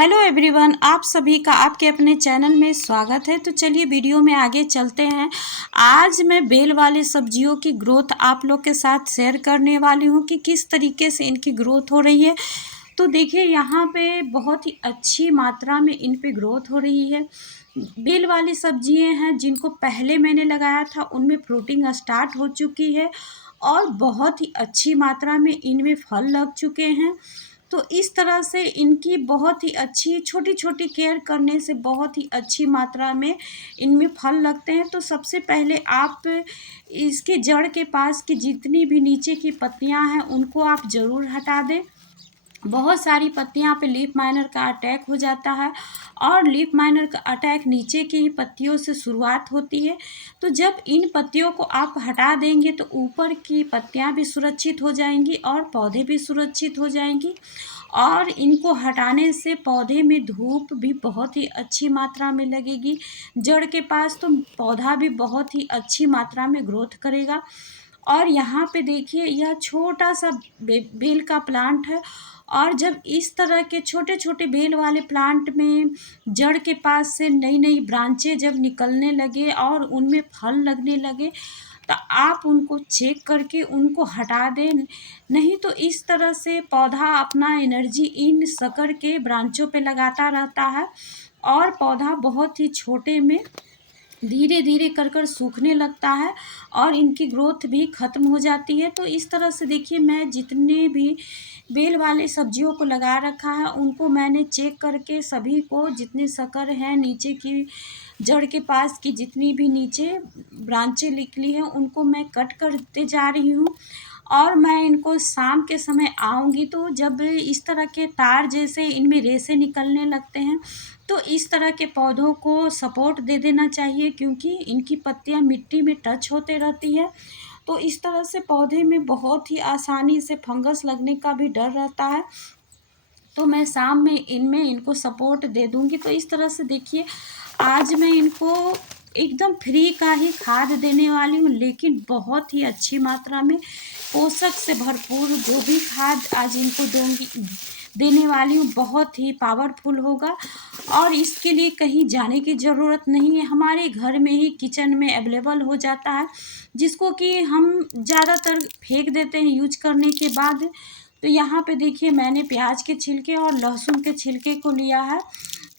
Hello everyone, आप सभी का आपके अपने चैनल में स्वागत है। तो चलिए वीडियो में आगे चलते हैं। आज मैं बेल वाली सब्जियों की ग्रोथ आप लोग के साथ शेयर करने वाली हूँ कि किस तरीके से इनकी ग्रोथ हो रही है। तो देखिए यहाँ पे बहुत ही अच्छी मात्रा में इन पे ग्रोथ हो रही है। बेल वाली सब्जियाँ हैं जिनको पहले मैंने लगाया था उनमें फ्रूटिंग स्टार्ट हो चुकी है और बहुत ही अच्छी मात्रा में इनमें फल लग चुके हैं। तो इस तरह से इनकी बहुत ही अच्छी छोटी-छोटी केयर करने से बहुत ही अच्छी मात्रा में इनमें फल लगते हैं। तो सबसे पहले आप इसके जड़ के पास की जितनी भी नीचे की पत्तियां हैं उनको आप ज़रूर हटा दें। बहुत सारी पत्तियां पे लीफ माइनर का अटैक हो जाता है और लीफ माइनर का अटैक नीचे की ही पत्तियों से शुरुआत होती है। तो जब इन पत्तियों को आप हटा देंगे तो ऊपर की पत्तियां भी सुरक्षित हो जाएंगी और पौधे भी सुरक्षित हो जाएंगी। और इनको हटाने से पौधे में धूप भी बहुत ही अच्छी मात्रा में लगेगी जड़ के पास, तो पौधा भी बहुत ही अच्छी मात्रा में ग्रोथ करेगा। और यहाँ पे देखिए यह छोटा सा बेल का प्लांट है और जब इस तरह के छोटे छोटे बेल वाले प्लांट में जड़ के पास से नई नई ब्रांचें जब निकलने लगे और उनमें फल लगने लगे तो आप उनको चेक करके उनको हटा दें। नहीं तो इस तरह से पौधा अपना एनर्जी इन शकर के ब्रांचों पे लगाता रहता है और पौधा बहुत ही छोटे में धीरे धीरे कर सूखने लगता है और इनकी ग्रोथ भी ख़त्म हो जाती है। तो इस तरह से देखिए मैं जितने भी बेल वाले सब्जियों को लगा रखा है उनको मैंने चेक करके सभी को जितने शकर हैं नीचे की जड़ के पास की जितनी भी नीचे ब्रांचें निकली हैं उनको मैं कट करते जा रही हूँ। और मैं इनको शाम के समय आऊँगी तो जब इस तरह के तार जैसे इनमें रेशे निकलने लगते हैं तो इस तरह के पौधों को सपोर्ट दे देना चाहिए क्योंकि इनकी पत्तियां मिट्टी में टच होते रहती है। तो इस तरह से पौधे में बहुत ही आसानी से फंगस लगने का भी डर रहता है। तो मैं शाम में इनमें इनको सपोर्ट दे दूँगी। तो इस तरह से देखिए आज मैं इनको एकदम फ्री का ही खाद देने वाली हूँ, लेकिन बहुत ही अच्छी मात्रा में पोषक से भरपूर जो भी खाद आज इनको देने वाली हूँ बहुत ही पावरफुल होगा। और इसके लिए कहीं जाने की ज़रूरत नहीं है, हमारे घर में ही किचन में अवेलेबल हो जाता है जिसको कि हम ज़्यादातर फेंक देते हैं यूज करने के बाद। तो यहाँ पे देखिए मैंने प्याज के छिलके और लहसुन के छिलके को लिया है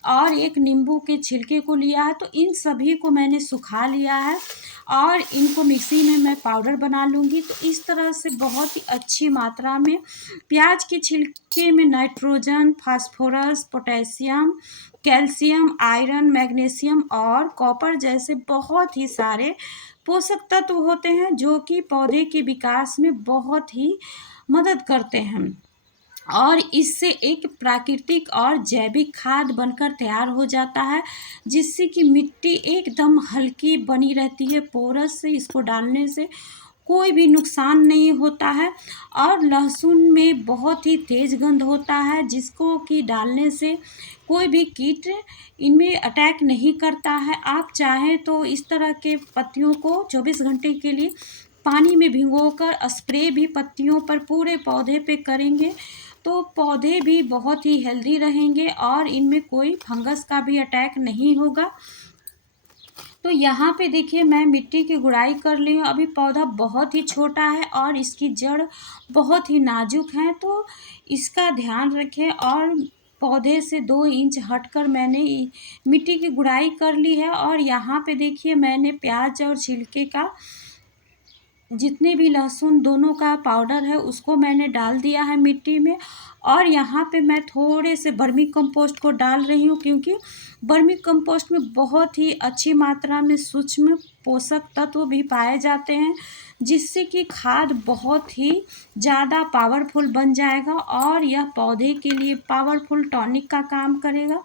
और एक नींबू के छिलके को लिया है। तो इन सभी को मैंने सुखा लिया है और इनको मिक्सी में मैं पाउडर बना लूँगी। तो इस तरह से बहुत ही अच्छी मात्रा में प्याज के छिलके में nitrogen, phosphorus, potassium, calcium, iron, magnesium और कॉपर जैसे बहुत ही सारे पोषक तत्व होते हैं जो कि पौधे के विकास में बहुत ही मदद करते हैं और इससे एक प्राकृतिक और जैविक खाद बनकर तैयार हो जाता है जिससे कि मिट्टी एकदम हल्की बनी रहती है। पोरस से इसको डालने से कोई भी नुकसान नहीं होता है और लहसुन में बहुत ही तेज गंध होता है जिसको कि डालने से कोई भी कीट इनमें अटैक नहीं करता है। आप चाहें तो इस तरह के पत्तियों को 24 घंटे के लिए पानी में भिगोकर स्प्रे भी पत्तियों पर पूरे पौधे पे करेंगे तो पौधे भी बहुत ही हेल्दी रहेंगे और इनमें कोई फंगस का भी अटैक नहीं होगा। तो यहाँ पे देखिए मैं मिट्टी की गुड़ाई कर ली हूँ। अभी पौधा बहुत ही छोटा है और इसकी जड़ बहुत ही नाजुक है, तो इसका ध्यान रखें। और पौधे से 2 इंच हटकर मैंने मिट्टी की गुड़ाई कर ली है और यहाँ पे देखिए मैंने प्याज और छिलके का जितने भी लहसुन दोनों का पाउडर है उसको मैंने डाल दिया है मिट्टी में। और यहाँ पे मैं थोड़े से वर्मी कंपोस्ट को डाल रही हूँ क्योंकि वर्मी कंपोस्ट में बहुत ही अच्छी मात्रा में सूक्ष्म पोषक तत्व भी पाए जाते हैं जिससे कि खाद बहुत ही ज़्यादा पावरफुल बन जाएगा और यह पौधे के लिए पावरफुल टॉनिक का काम करेगा।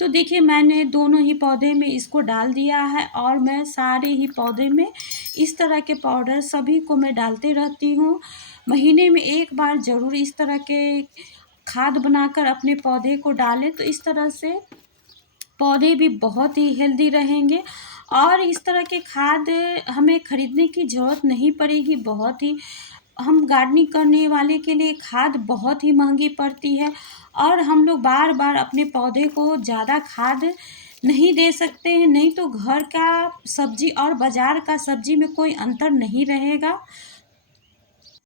तो देखिए मैंने दोनों ही पौधे में इसको डाल दिया है और मैं सारे ही पौधे में इस तरह के पाउडर सभी को मैं डालते रहती हूँ। महीने में एक बार ज़रूर इस तरह के खाद बनाकर अपने पौधे को डालें तो इस तरह से पौधे भी बहुत ही हेल्दी रहेंगे और इस तरह के खाद हमें खरीदने की ज़रूरत नहीं पड़ेगी। बहुत ही हम गार्डनिंग करने वाले के लिए खाद बहुत ही महंगी पड़ती है और हम लोग बार बार अपने पौधे को ज़्यादा खाद नहीं दे सकते हैं, नहीं तो घर का सब्जी और बाज़ार का सब्जी में कोई अंतर नहीं रहेगा।